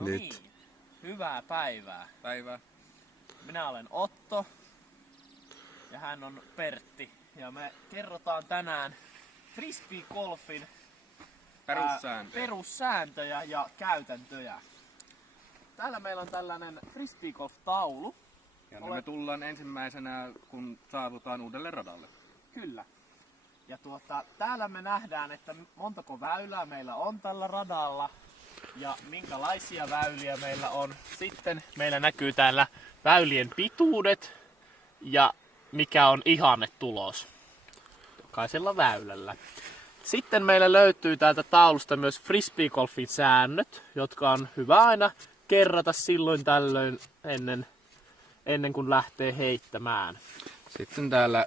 No niin, hyvää päivää. Päivää. Minä olen Otto ja hän on Pertti. Ja me kerrotaan tänään frisbeegolfin perussääntöjä ja käytäntöjä. Täällä meillä on tällainen frisbeegolf-taulu. Ja me tullaan ensimmäisenä, kun saavutaan uudelle radalle. Kyllä. Ja täällä me nähdään, että montako väylää meillä on tällä radalla ja minkälaisia väyliä meillä on. Sitten meillä näkyy täällä väylien pituudet ja mikä on ihannetulos jokaisella väylällä. Sitten meillä löytyy täältä taulusta myös frisbeegolfin säännöt, jotka on hyvä aina kerrata silloin tällöin ennen kuin lähtee heittämään. Sitten täällä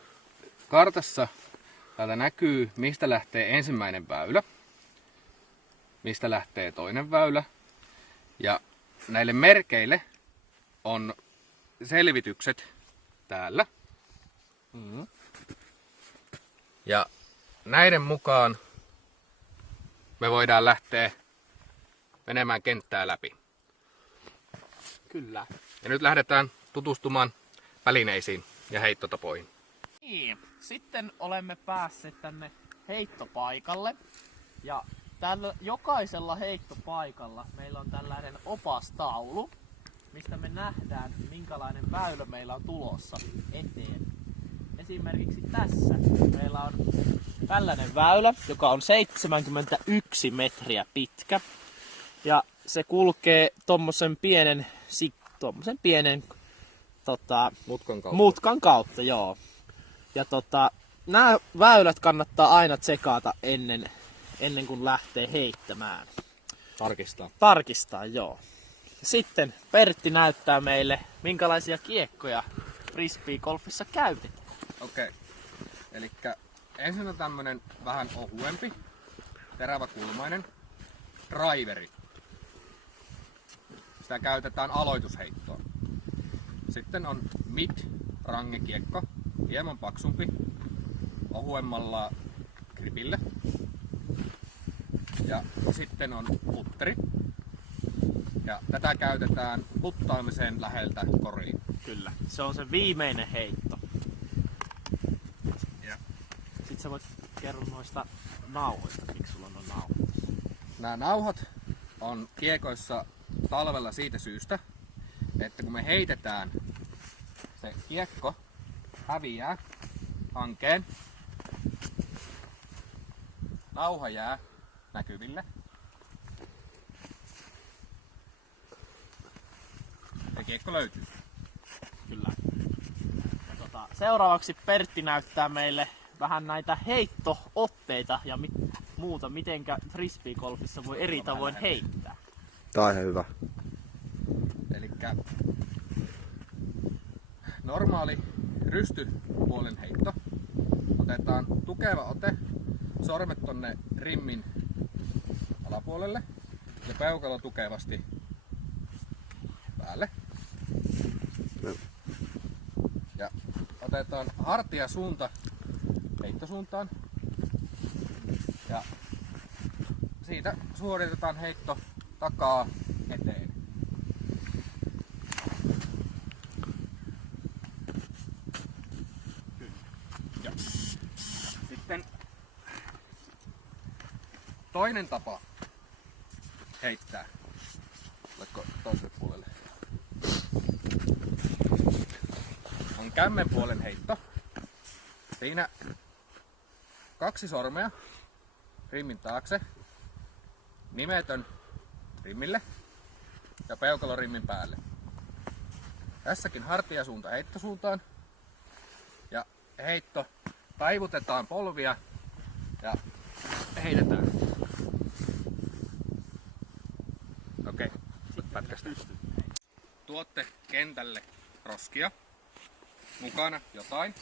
kartassa täältä näkyy, mistä lähtee ensimmäinen väylä, mistä lähtee toinen väylä. Ja näille merkeille on selvitykset täällä. Ja näiden mukaan me voidaan lähteä menemään kenttää läpi. Kyllä. Ja nyt lähdetään tutustumaan välineisiin ja heittotapoihin. Niin, sitten olemme päässeet tänne heittopaikalle. Ja tällä jokaisella heittopaikalla meillä on tällainen opastaulu, mistä me nähdään, minkälainen väylä meillä on tulossa eteen. Esimerkiksi tässä meillä on tällainen väylä, joka on 71 metriä pitkä. Ja se kulkee tommosen pienen mutkan kautta, joo. Ja nämä väylät kannattaa aina tsekata ennen kuin lähtee heittämään. Tarkistaa, joo. Sitten Pertti näyttää meille, minkälaisia kiekkoja frisbeegolfissa käytetään. Okei. Elikkä ensin on tämmönen vähän ohuempi, teräväkulmainen driveri. Sitä käytetään aloitusheittoon. Sitten on mid-rangekiekko, hieman paksumpi, ohuemmalla gripillä. Ja sitten on putteri. Ja tätä käytetään puttaamiseen läheltä koriin. Kyllä, se on se viimeinen heitto. Ja. Sitten sä voit kertoa noista nauhoista, miksi sulla on nauhat. Nämä nauhat on kiekoissa talvella siitä syystä, että kun me heitetään, se kiekko häviää hankeen, nauha jää näkyville ja kiekko löytyy. Kyllä. Ja seuraavaksi Pertti näyttää meille vähän näitä heittootteita ja muuta, mitenkä frisbeegolfissa voi eri tavoin heittää. Tää on ihan hyvä. Elikkä normaali rystypuolen heitto. Otetaan tukeva ote, sormet tonne rimmin alapuolelle ja peukalo tukevasti päälle. Ja otetaan hartiasuunta heittosuuntaan ja siitä suoritetaan heitto takaa eteen. Ja sitten toinen tapa heittää. Oletko toiselle puolelle? On kämmen puolen heitto. Siinä 2 sormea rimmin taakse, nimetön rimmille ja peukalo rimmin päälle. Tässäkin hartiasuunta heittosuuntaan ja heitto taivutetaan polvia ja heitetään. Okei, pätkästään. Tuotte kentälle roskia, mukana jotain.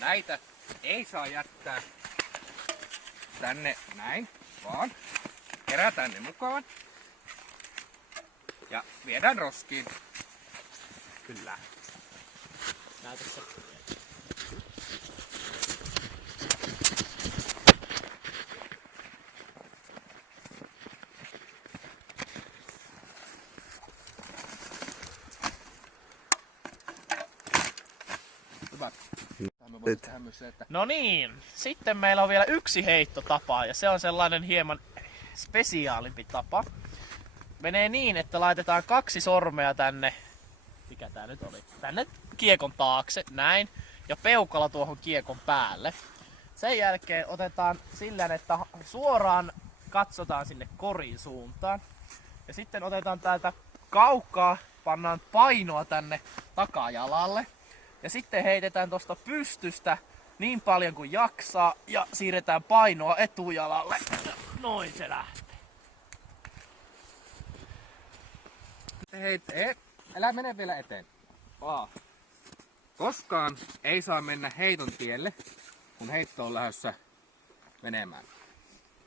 Näitä ei saa jättää tänne näin, vaan kerätään ne mukaan ja viedään roskiin. Kyllä. Näytä se. me voimme tehdä myös se, että... No niin, sitten meillä on vielä yksi heittotapa ja se on sellainen hieman spesiaalimpi tapa. Menee niin, että laitetaan 2 sormea tänne, mikä tää nyt oli, tänne kiekon taakse, näin, ja peukalla tuohon kiekon päälle. Sen jälkeen otetaan sillä, että suoraan katsotaan sinne korin suuntaan. Ja sitten otetaan täältä kaukaa, pannaan painoa tänne takajalalle. Ja sitten heitetään tosta pystystä niin paljon kuin jaksaa ja siirretään painoa etujalalle. Noin se lähtee. Hei, älä mene vielä eteen. Koskaan ei saa mennä heiton tielle, kun heitto on lähdössä menemään.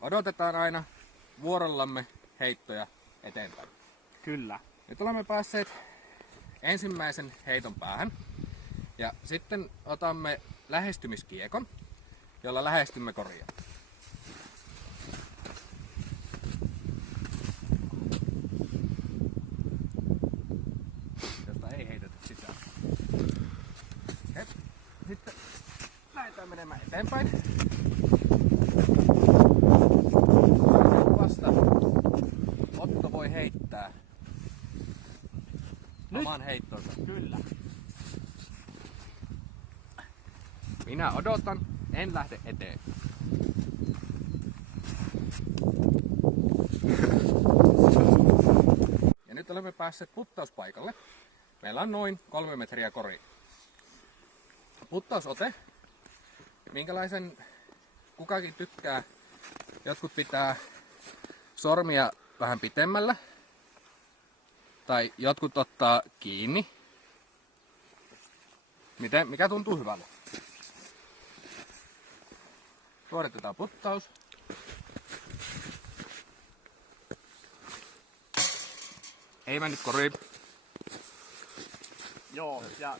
Odotetaan aina vuorollamme heittoja eteenpäin. Kyllä. Nyt olemme päässeet ensimmäisen heiton päähän. Ja sitten otamme lähestymiskiekon, jolla lähestymme koria. Josta ei heitetä sisään. Sitten lähdetään menemään eteenpäin. Vasta Otto voi heittää oman heittonsa. Kyllä. Minä odotan, en lähde eteen. Ja nyt olemme päässeet puttauspaikalle. Meillä on noin 3 metriä kori. Puttausote. Minkälaisen kukakin tykkää. Jotkut pitää sormia vähän pitemmällä. Tai jotkut ottaa kiinni. Mikä tuntuu hyvälle? Suoritetaan puttaus. Ei mennyt koriin. Joo, ja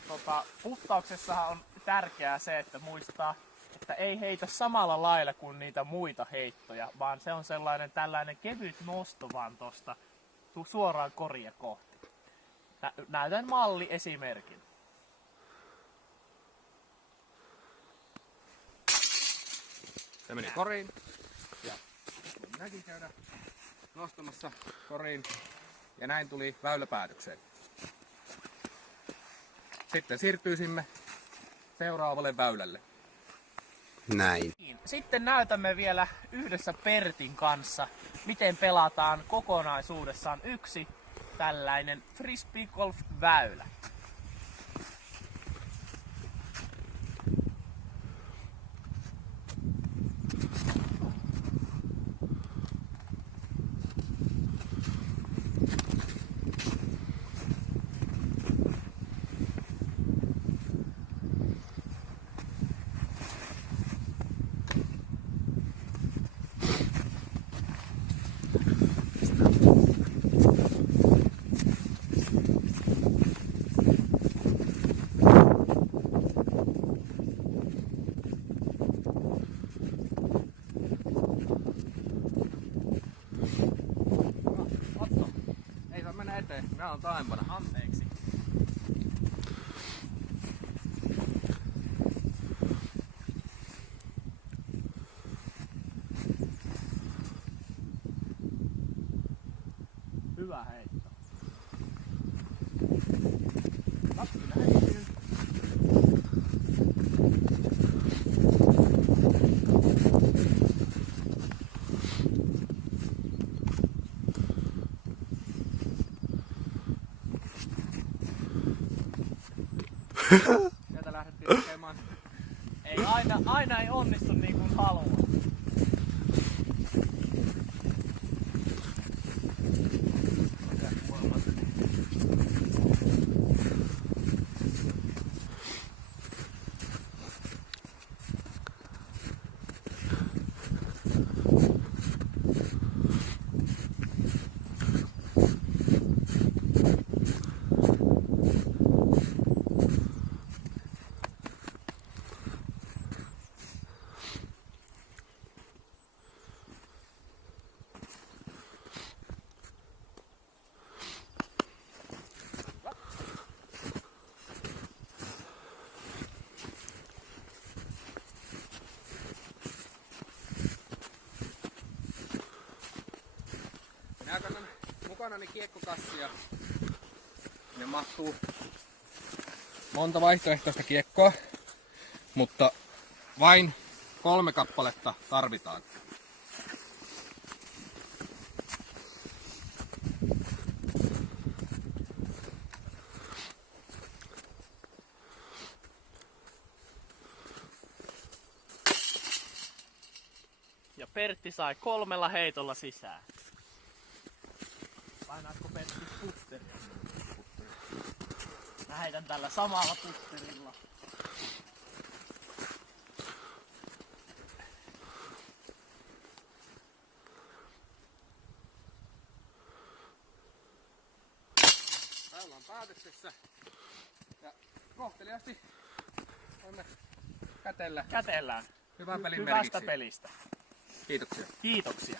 puttauksessahan on tärkeää se, että muistaa, että ei heitä samalla lailla kuin niitä muita heittoja, vaan se on tällainen kevyt nosto vaan tosta suoraan koria kohti. Näytän malliesimerkin. Se meni koriin. Ja minäkin käydä nostamassa koriin. Ja näin tuli väylä päätökseen. Sitten siirtyisimme seuraavalle väylälle. Näin. Sitten näytämme vielä yhdessä Pertin kanssa, miten pelataan kokonaisuudessaan yksi tällainen frisbee golf väylä. Otto, ei saa mennä eteen. Minä olen taimpana. Anteeksi. Hyvä heitto. Lapsi lähestyy. Sieltä lähdettiin hakemaan. Ei aina ei onnistu niin kuin haluaa. Minä kannan mukanani kiekkokassia. Ne mahtuu monta vaihtoehtoista kiekkoa, mutta vain 3 kappaletta tarvitaan. Ja Pertti sai 3 heitolla sisään. Painaatko Pertti putteria? Mä heitän tällä samalla putterilla. Väylä on päätöksessä ja kohteliaasti voimme kätellä. Kätellään. Hyvän pelin Hyvästä merkiksi. pelistä. Kiitoksia. Kiitoksia.